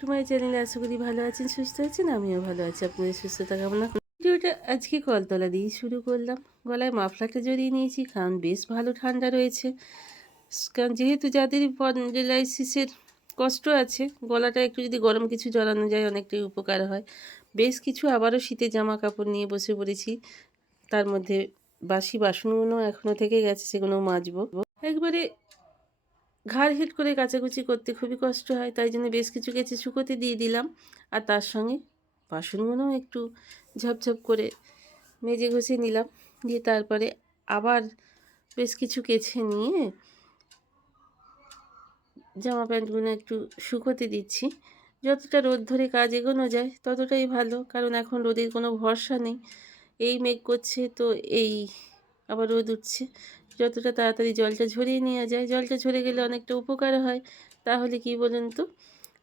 তোমার চ্যানেলে আশা করি ভালো আছেন, সুস্থ আছেন, আমিও ভালো আছি। আপনাদের সুস্থতা কামনা ভিডিওটা আজকে কলতলা দিয়ে শুরু করলাম। গলায় মাফলাটা জড়িয়ে নিয়েছি, কারণ বেশ ভালো ঠান্ডা রয়েছে। কারণ যেহেতু যাদের পন্ডেলাইসিসের কষ্ট আছে, গলাটা একটু যদি গরম কিছু জড়ানো যায়, অনেকটাই উপকার হয়। বেশ কিছু আবারও শীতের জামা কাপড় নিয়ে বসে পড়েছি। তার মধ্যে বাসি বাসনগুলো এখনও থেকে গেছে, সেগুলো মাজবো। একবারে ঘাড় হিট করে কাচাকুচি করতে খুবই কষ্ট হয়, তাই জন্য বেশ কিছু কেচে শুকোতে দিয়ে দিলাম। আর তার সঙ্গে বাসনগুলোও একটু ঝপঝপ করে মেজে ঘষে নিলাম। দিয়ে তারপরে আবার বেশ কিছু কেছে নিয়ে জামা প্যান্টগুলো একটু শুকোতে দিচ্ছি। যতটা রোদ ধরে কাজ এগোনো যায় ততটাই ভালো, কারণ এখন রোদের কোনো ভরসা নেই। এই মেঘ করছে তো এই আবার রোদ উঠছে। যতটা তাড়াতাড়ি জলটা ঝরিয়ে নেওয়া যায়, জলটা ঝরে গেলে অনেকটা উপকার হয়। তাহলে কি বলুন তো?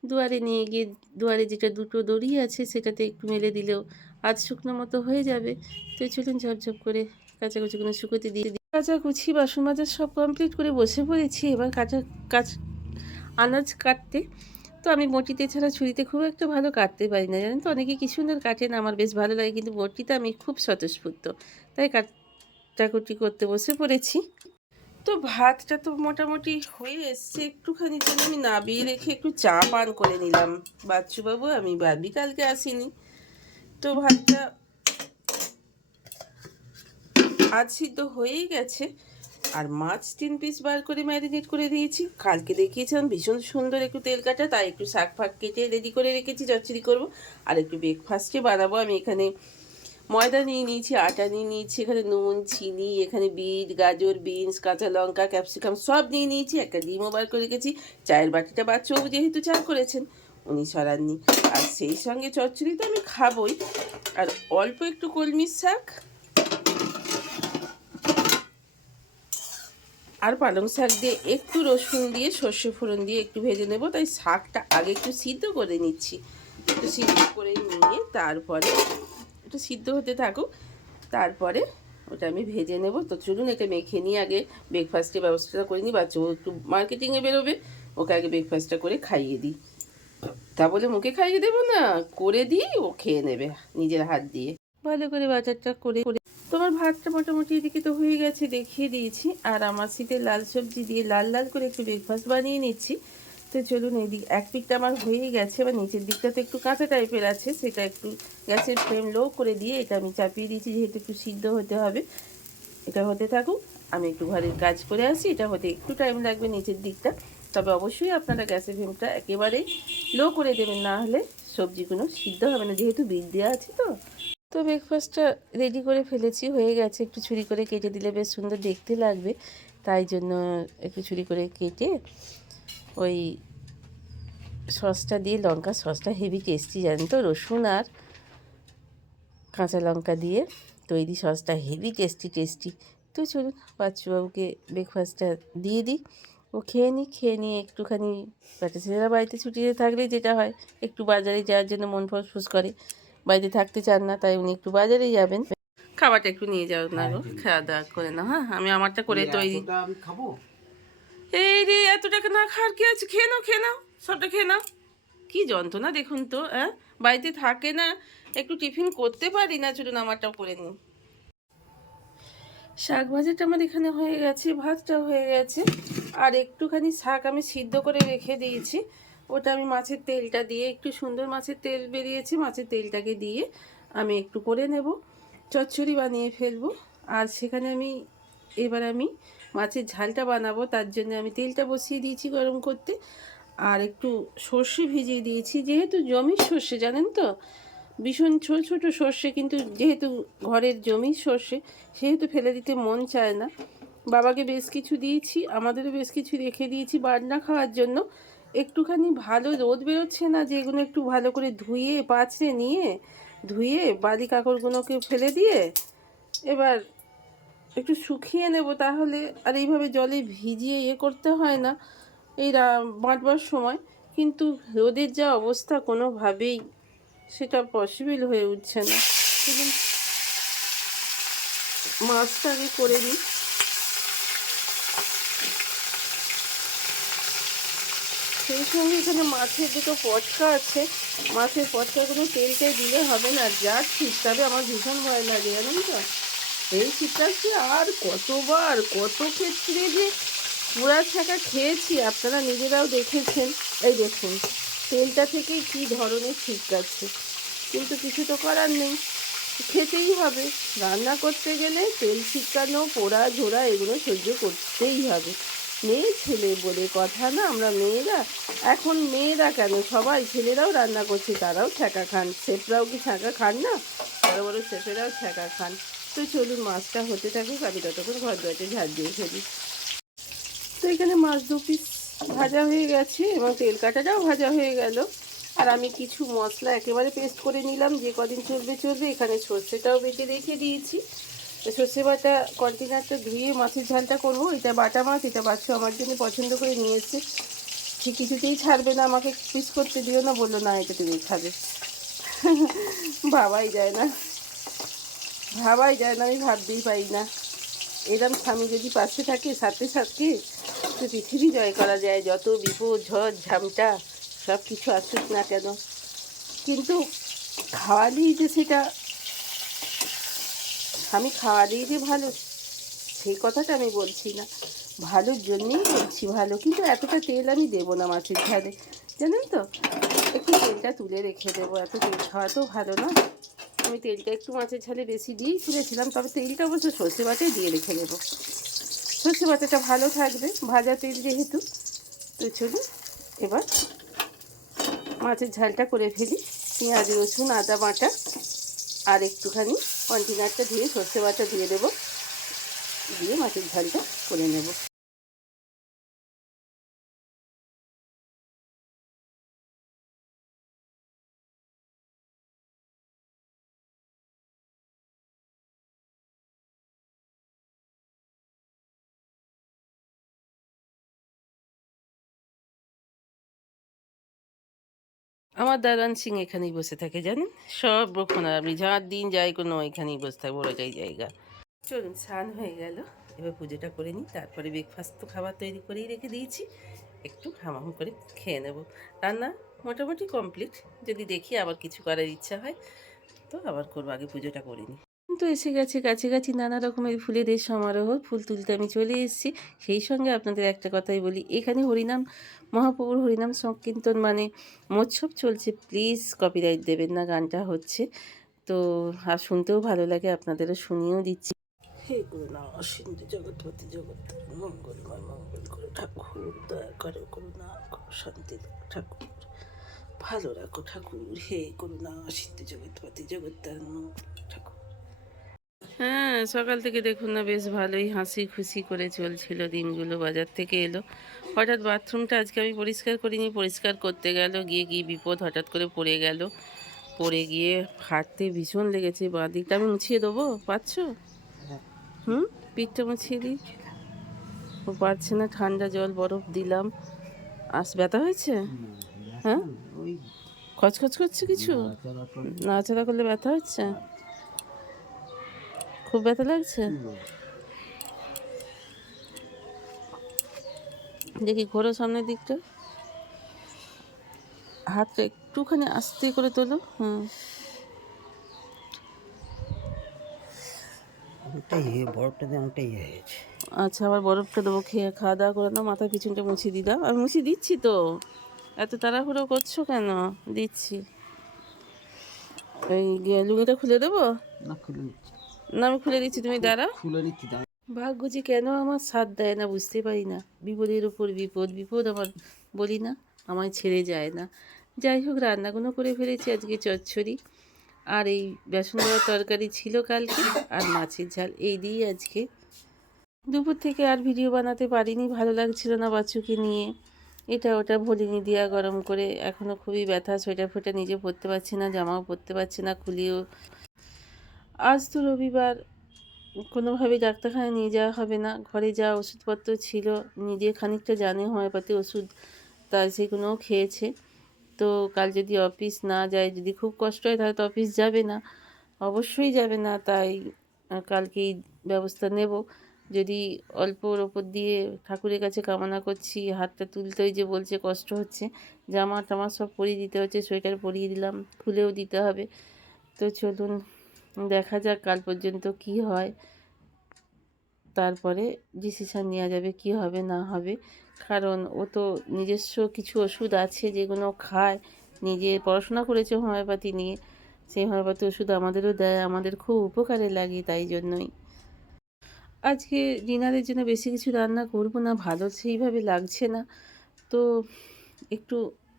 দুয়ারে নিয়ে গিয়ে, দুয়ারে যেটা দুটো দড়ি আছে সেটাতে একটু মেলে দিলেও আজ শুকনো মতো হয়ে যাবে। তো চলুন ঝপঝপ করে কাঁচাকুচিগুলো শুকোতে দিয়ে দিই। কাঁচাকুচি, বাসন মাজার সব কমপ্লিট করে বসে পড়েছি। এবার কাঁচা কাচ, আনাজ কাটতে। তো আমি বটিতে ছাড়া ছুরিতে খুব একটা ভালো কাটতে পারি না। জানেন তো? অনেকে কি সুন্দর কাটেন? আমার বেশ ভালো লাগে, কিন্তু বটিতে আমি খুব স্বতঃস্ফূর্ত। তাই কাটাকুটি করতে বসে পড়েছি। তো ভাতটা তো মোটামুটি হয়ে এসছে, একটুখানি জন্য আমি নাবিয়ে রেখে একটু চা পান করে নিলাম। বাচ্চুবাবু, আমি বাবি কালকে আসিনি। তো ভাতটা আজ সিদ্ধ হয়েই গেছে। আর মাছ তিন পিস বার করে ম্যারিনেট করে দিয়েছি। কালকে দেখিয়েছিলাম, ভীষণ সুন্দর একটু তেল কাটা, তাই একটু শাক ফাক কেটে রেডি করে রেখেছি, চচ্চড়ি করব। আর একটু ব্রেকফাস্টে বানাবো, আমি এখানে ময়দা নিয়ে নিয়েছি, আটা নিয়ে নিয়েছি, এখানে নুন, চিনি, এখানে বিট গাজর, বিনস, কাঁচা লঙ্কা, ক্যাপসিকাম সব নিয়ে নিয়েছি, একটা ডিমও বার করে রেখেছি, চায়ের বাটিটা বাচ্চাও যেহেতু চা করেছেন, উনি সরাননি। আর সেই সঙ্গে চচ্চড়ি তো আমি খাবই। আর অল্প একটু কলমির শাক। আর পালং শাক দিয়ে একটু রসুন দিয়ে, সর্ষে ফোড়ন দিয়ে একটু ভেজে নেব, তাই শাকটা আগে একটু সিদ্ধ করে নিচ্ছি। একটু সিদ্ধ করে নিয়ে তারপরে একটু সিদ্ধ হতে থাকুক, তারপরে ওটা আমি ভেজে নেব। তো চলুন, এটা মেখে নিয়ে আগে ব্রেকফাস্টের ব্যবস্থাটা করে নিই, বাচ্চা একটু মার্কেটিংয়ে বেরোবে, ওকে আগে ব্রেকফাস্টটা করে খাইয়ে দিই। তা বলে মুখে খাইয়ে দেবো না, করে দিই, ও খেয়ে নেবে নিজের হাত দিয়ে। ভালো করে বাজারটা করে করে। তোমার ভাতটা মোটামুটি এদিকে তো হয়ে গেছে, দেখিয়ে দিয়েছি। আর আমার শীতে লাল সবজি দিয়ে লাল লাল করে একটু ব্রেকফাস্ট বানিয়ে নিচ্ছি। তো চলুন, এই দিক এক পিকটা আমার হয়ে গেছে, এবার নিচের দিকটা তো একটু কাঁচা টাইপের আছে, সেটা একটু গ্যাসের ফ্লেম লো করে দিয়ে এটা আমি চাপিয়ে দিয়েছি, যেহেতু একটু সিদ্ধ হতে হবে। এটা হতে থাকুক, আমি একটু ঘরের কাজ করে আসি, এটা হতে একটু টাইম লাগবে নিচের দিকটা। তবে অবশ্যই আপনারা গ্যাসের ফ্লেমটা একেবারেই লো করে দেবেন, না হলে সবজিগুলো সিদ্ধ হবে না, যেহেতু বিট দেওয়া আছে তো। তো ব্রেকফাস্টটা রেডি করে ফেলেছি, হয়ে গেছে, একটু ছুরি করে কেটে দিলে বেশ সুন্দর দেখতে লাগবে, তাই জন্য একটু ছুরি করে কেটে ওই সসটা দিয়ে লঙ্কা সসটা হেভি টেস্টি জানেন তো? রসুন আর কাঁচা লঙ্কা দিয়ে তৈরি সসটা হেভি টেস্টি টেস্টি। তো চলুন বাচ্চুবাবুকে ব্রেকফাস্টটা দিয়ে দিই। ও খেয়ে নিই খেয়ে নিয়ে একটুখানি ছেলেরা বাড়িতে ছুটিতে থাকলে যেটা হয় একটু বাজারে যাওয়ার জন্য মন ফসফুস করে। বাড়িতে থাকতে চান না তাই উনি একটু বাজারে যাবেন। খাবারটা একটু নিয়ে যাও না গো? খাওয়া দাওয়া করে না হ্যাঁ? আমি আমারটা করে তৈরি। খাব? এই রে এত টাকা না খাওয়ার কি আছে? খেয়ে নাও খেয়ে নাও, সবটা খেয়ে নাও। কি যন্ত্রণা দেখুন তো হ্যাঁ? বাড়িতে থাকে না, একটু টিফিন করতে পারি না, চলুন আমারটাও করে নিই। শাক ভাজাটা আমার এখানে হয়ে গেছে, ভাতটাও হয়ে গেছে। আর একটুখানি শাক আমি সিদ্ধ করে রেখে দিয়েছি। ওটা আমি মাছের তেলটা দিয়ে, একটু সুন্দর মাছের তেল বেরিয়েছে, মাছের তেলটাকে দিয়ে আমি একটু করে নেব। চচ্চড়ি বানিয়ে ফেলব। আর সেখানে আমি, এবার আমি মাছের ঝালটা বানাবো, তার জন্য আমি তেলটা বসিয়ে দিয়েছি গরম করতে। আর একটু সর্ষে ভিজিয়ে দিয়েছি, যেহেতু জমির সর্ষে, জানেন তো? ভীষণ ছোট ছোট সর্ষে, কিন্তু যেহেতু ঘরের জমির সর্ষে, সেহেতু ফেলে দিতে মন চায় না। বাবাকে বেশ কিছু দিয়েছি, আমাদেরও বেশ কিছু রেখে দিয়েছি বাটনা খাওয়ার জন্য। একটুখানি ভালো রোদ বেরোচ্ছে না যেগুলো একটু ভালো করে ধুয়ে পাছড়ে নিয়ে, ধুয়ে বালি কাকড়গুলোকে ফেলে দিয়ে, এবার একটু শুকিয়ে নেব তাহলে, আর এইভাবে জলে ভিজিয়ে ইয়ে করতে হয় না এই বাঁটবার সময়। কিন্তু রোদের যা অবস্থা কোনোভাবেই সেটা পসিবল হয়ে উঠছে না। সেদিন মাছটা আগে করে দিই সেই সঙ্গে এখানে মাছের দুটো পটকা আছে। মাছের পটকাগুলো তেলটাই দিলে হবে না যা শীতকালে আমার ভীষণ ভয় লাগে, জানেন তো? এই শীতকালকে আর কতবার, কত ক্ষেত্রে যে পুরা ছাকা খেয়েছি, আপনারা নিজেরাও দেখেছেন। এই দেখুন, তেলটা থেকে কি ধরনের ছিটকাচ্ছে কিন্তু কিছু তো করার নেই, খেতেই হবে। রান্না করতে গেলে তেল ছিটকানো, পোড়া, ঝোড়া এগুলো সহ্য করতেই হবে। মেয়ে ছেলে বলে কথা না, আমরা মেয়েরা। এখন মেয়েরা কেন? সবাই ছেলেরাও রান্না করছে, তারাও ছ্যাঁকা খান। শেফরাও কি ছ্যাঁকা খান না? বড় বড় শেফেরাও ছ্যাঁকা খান। তো চলুন মাছটা হতে থাকুক, আমি ততক্ষণ ঘর দরজা ঝাড় দিয়ে ফেলি। তো এখানে মাছ দু পিস ভাজা হয়ে গেছে এবং তেল কাটাটাও ভাজা হয়ে গেল। আর আমি কিছু মশলা একেবারে পেস্ট করে নিলাম, যে কদিন চলবে চলবে। এখানে সর্ষেটাও বেটে রেখে দিয়েছি। সর্ষে বাটা কন্টেনারটা ধুয়ে মাছের ঝালটা করব। এটা বাটা মাছ, এটা বাচ্চা আমার জন্য পছন্দ করে নিয়ে এসছে। সে কিছুতেই ছাড়বে না, আমাকে পিস করতে দিও না, বলল, না, এটা তুমি খাবে। বাবাই যায় না। ভাবাই যায় না, আমি ভাবতেই পারি না। এরম স্বামী যদি পাশে থাকে, সাথে সাথে তো পৃথিবী জয় করা যায়, যত বিপদ, ঝড়, ঝামটা সব কিছু আসুক না কেন। কিন্তু খাওয়ালেই যে সেটা আমি খাওয়ালেই যে ভালো সেই কথাটা আমি বলছি না। ভালোর জন্যেই বলছি ভালো, কিন্তু এতটা তেল আমি দেবো না মাছের ঝালে। জানেন তো? একটু তেলটা তুলে রেখে দেবো, এত তেল, খাওয়া তো ভালো না। আমি তেলটা একটু মাছের ঝালে বেশি দিয়েই তুলেছিলাম তবে তেলটা অবশ্য সর্ষে বাটায় দিয়ে রেখে দেবো। সর্ষে বাটাটা ভালো থাকবে, ভাজা তেল যেহেতু, তো চলুন এবার মাছের ঝালটা করে ফেলি। পেঁয়াজ, রসুন, আদা বাটা, আর একটুখানি কন্টেনারটা দিয়ে সর্ষে বাটা দিয়ে দেবো, দিয়ে মাছের ঝালটা করে নেব। আমার দারান সিং এখানেই বসে থাকে, জানেন? সব রক্ষণ আপনি যার দিন যাই কোনো, এখানেই বসে থাকে, বড় যাই জায়গা। চলুন, স্নান হয়ে গেল। এবার পুজোটা করে নিই, তারপরে ব্রেকফাস্ট তো খাবার তৈরি করেই রেখে দিয়েছি। একটু হামাহাম করে খেয়ে নেব। রান্না মোটামুটি কমপ্লিট যদি দেখি আবার কিছু করার ইচ্ছা হয়, তো আবার করব, আগে পুজোটা করিনি তো এসে গেছে কাছাকাছি নানা রকমের ফুলেদের সমারোহ, ফুল তুলতে আমি চলে এসেছি। সেই সঙ্গে আপনাদের একটা কথাই বলি, এখানে হরিনাম, মহাপ্রভুর হরিনাম সংকীর্তন মানে মোৎসব চলছে। প্লিজ কপিরাইট দেবেন না, গানটা হচ্ছে। তো আর শুনতেও ভালো লাগে, আপনাদেরও শুনিয়েও দিচ্ছি। হে করুণা অসিন্ধু জগৎপতি জগৎ মঙ্গলময়, মঙ্গল করে ঠাকুর, দয়া করে করুণা করো, শান্তি ঠাকুর, ভালো রাখো ঠাকুর। হে করুণা অসিন্ধু জগৎপতি জগৎতার ঠাকুর। হ্যাঁ সকাল থেকে দেখুন না বেশ ভালোই হাসি খুশি করে চলছিল দিনগুলো বাজার থেকে এলো হঠাৎ বাথরুমটা আজকে আমি পরিষ্কার করিনি পরিষ্কার করতে গেল গিয়ে গিয়ে বিপদ হঠাৎ করে পড়ে গেল পড়ে গিয়ে হাঁটতে ভীষণ লেগেছে বাঁ দিকটা আমি মুছিয়ে দেবো পাচ্ছ হুম পিঠটা মুছিয়ে দিই ও পারছে না ঠান্ডা জল বরফ দিলাম আস ব্যথা হয়েছে হ্যাঁ খচখচ করছে কিছু নাড়াচাড়া করলে ব্যথা হচ্ছে খুব ব্যথা লাগছে? দেখি ঘোরো সামনের দিকটা। হাতটা একটুখানি আস্তে করে তোলো হুম। ইয়ে বরফটা দিয়ে অনেকটাই ইয়ে হয়েছে। আচ্ছা আবার বরফটা দেবো খেয়ে খাওয়া দাওয়া করে না মাথার পিছনটা মুছিয়ে দিলাম আমি মুছিয়ে দিচ্ছি তো? এত তাড়াহুড়ো করছ কেন? দিচ্ছি। এই লুঙ্গিটা খুলে দেবো? না খুলে নিচ্ছি না আমি খুলে দিচ্ছি তুমি দাঁড়াও। খুলে নিচ্ছি ভাগ্য যে কেন আমার সাথ দেয় না বুঝতে পারি না। বিপদের উপর বিপদ বিপদ আমার বলি না আমায় ছেড়ে যায় না। যাই হোক রান্নাগুলো করে ফেলেছি আজকে চচ্চড়ি। আর এই বেসন দেওয়ার তরকারি ছিল কালকে আর মাছের ঝাল এই দিয়েই আজকে। দুপুর থেকে আর ভিডিও বানাতে পারিনি ভালো লাগছিল না বাচ্চুকে নিয়ে। এটা ওটা ভলিনি দিয়া গরম করে এখনও খুবই ব্যথা সোয়েটার ফোয়েটার নিজে পরতে পারছি না জামাও পরতে পারছি না খুলিও আজ তো রবিবার কোনোভাবেই ডাক্তারখানায় নিয়ে যাওয়া হবে না। ঘরে যা ওষুধপত্র ছিল, নিজে খানিকটা জানে হোমিওপ্যাথি ওষুধ তা সেগুলোও খেয়েছে। তো কাল যদি অফিস না যায়, যদি খুব কষ্ট হয়, তাহলে তো অফিস যাবে না। অবশ্যই যাবে না, তাই কালকেই ব্যবস্থা নেব। যদি অল্পর ওপর দিয়ে ঠাকুরের কাছে কামনা করছি, হাতটা তুলতেই যে বলছে, কষ্ট হচ্ছে জামা টামা সব পরিয়ে দিতে হচ্ছে, সোয়েটার পরিয়ে দিলাম, খুলেও দিতে হবে। তো চলুন দেখা যাক কাল পর্যন্ত কি হয়। তারপরে ডিসিশান নেওয়া যাবে কি হবে, না হবে। কারণ ও তো নিজস্ব কিছু ওষুধ আছে যেগুলো খায়। নিজে পড়াশোনা করেছে হোমিওপ্যাথি নিয়ে। সেই হোমিওপ্যাথি ওষুধ আমাদেরও দেয়, আমাদের খুব উপকারে লাগে তাই জন্যই। আজকে ডিনারের জন্য বেশি কিছু রান্না করব না, ভালো সেইভাবে লাগছে না। তো একটু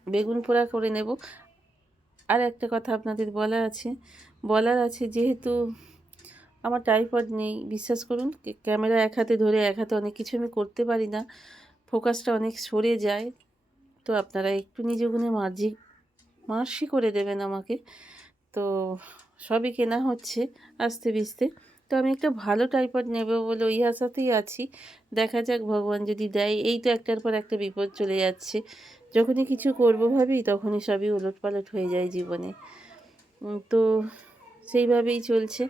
বেগুন পোড়া করে নেব। আর একটা কথা আপনাদের বলার আছে বলার আছে, যেহেতু আমার টাইপড নেই, বিশ্বাস করুন ক্যামেরা এক হাতে ধরে এক হাতে অনেক কিছু আমি করতে পারি না ফোকাসটা অনেক সরে যায়, তো আপনারা একটু নিজ গুণে মার্জি মার্সি করে দেবেন আমাকে, তো সবই কেনা হচ্ছে আস্তে বিস্তে, তো আমি একটা ভালো টাইপড নেব বলে ওই আশাতেই আছি, দেখা যাক ভগবান যদি দেয়, এই তো একটার পর একটা বিপদ চলে যাচ্ছে, যখনই কিছু করব ভাবি তখনই সবই ওলট পালট হয়ে যায় জীবনে তো সেইভাবেই চলছে।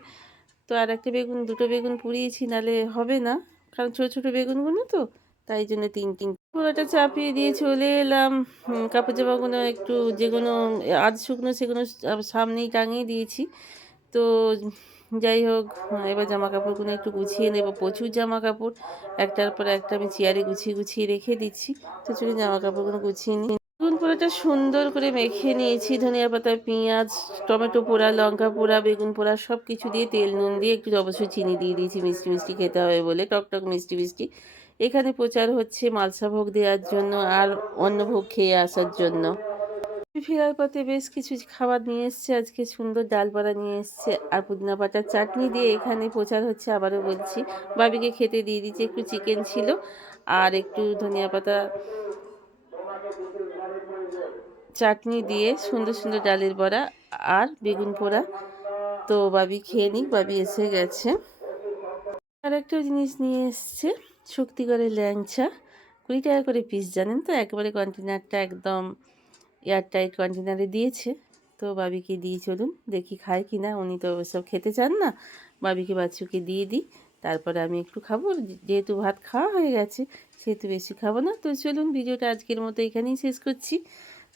তো আর একটা বেগুন, দুটো বেগুন পুড়িয়েছি, নালে হবে না। কারণ ছোটো ছোটো বেগুনগুলো তো, তাই জন্য তিন তিন। পুরোটা চাপিয়ে দিয়ে চলে এলাম। কাপড় জামাগুলো একটু যেগুলো আজ শুকনো সেগুলো সামনেই টাঙিয়ে দিয়েছি। তো যাই হোক, এবার জামা কাপড়গুলো একটু গুছিয়ে নেব। প্রচুর জামা কাপড় একটার পর একটা আমি চেয়ারে গুছিয়ে গুছিয়ে রেখে দিচ্ছি। তো চলুন জামা কাপড়গুলো গুছিয়ে নিই পোড়াটা সুন্দর করে মেখে নিয়েছি। ধনিয়া পাতা, পেঁয়াজ, টমেটো পোড়া, লঙ্কা পোড়া, বেগুন পোড়া সব কিছু দিয়ে তেল, নুন দিয়ে একটু অবশ্যই চিনি দিয়ে দিয়েছি। মিষ্টি মিষ্টি খেতে হবে বলে টকটক মিষ্টি মিষ্টি। এখানে প্রচার হচ্ছে মালসা ভোগ দেওয়ার জন্য আর অন্য ভোগ খেয়ে আসার জন্য। ফেরার পথে বেশ কিছু খাবার নিয়ে এসছে। আজকে সুন্দর ডাল বড়া নিয়ে এসছে আর পুদিনা পাতার চাটনি দিয়ে এখানে প্রচার হচ্ছে। আবারও বলছি বাবিকে খেতে দিয়ে দিচ্ছি একটু চিকেন ছিল আর একটু ধনিয়া পাতা চাটনি দিয়ে সুন্দর সুন্দর ডালের বড়া আর বেগুন পোড়া। তো বাবি খেয়ে নিক, বাবি এসে গেছে। আর একটা জিনিস নিয়ে এসছে শক্তিগড়ের ল্যাংচা। কুড়ি টাকা করে পিস জানেন তো? একবারে কন্টেনারটা একদম এয়ারটাইট কন্টেনারে দিয়েছে। তো বাবিকে দিয়ে চলুন, দেখি খায় কি না। উনি তো সব খেতে চান না। বাবিকে, বাচ্চুকে দিয়ে দিই। তারপরে আমি একটু খাব। যেহেতু ভাত খাওয়া হয়ে গেছে, সেহেতু বেশি খাব না। তো চলুন, ভিডিওটা আজকের মতো এখানেই শেষ করছি।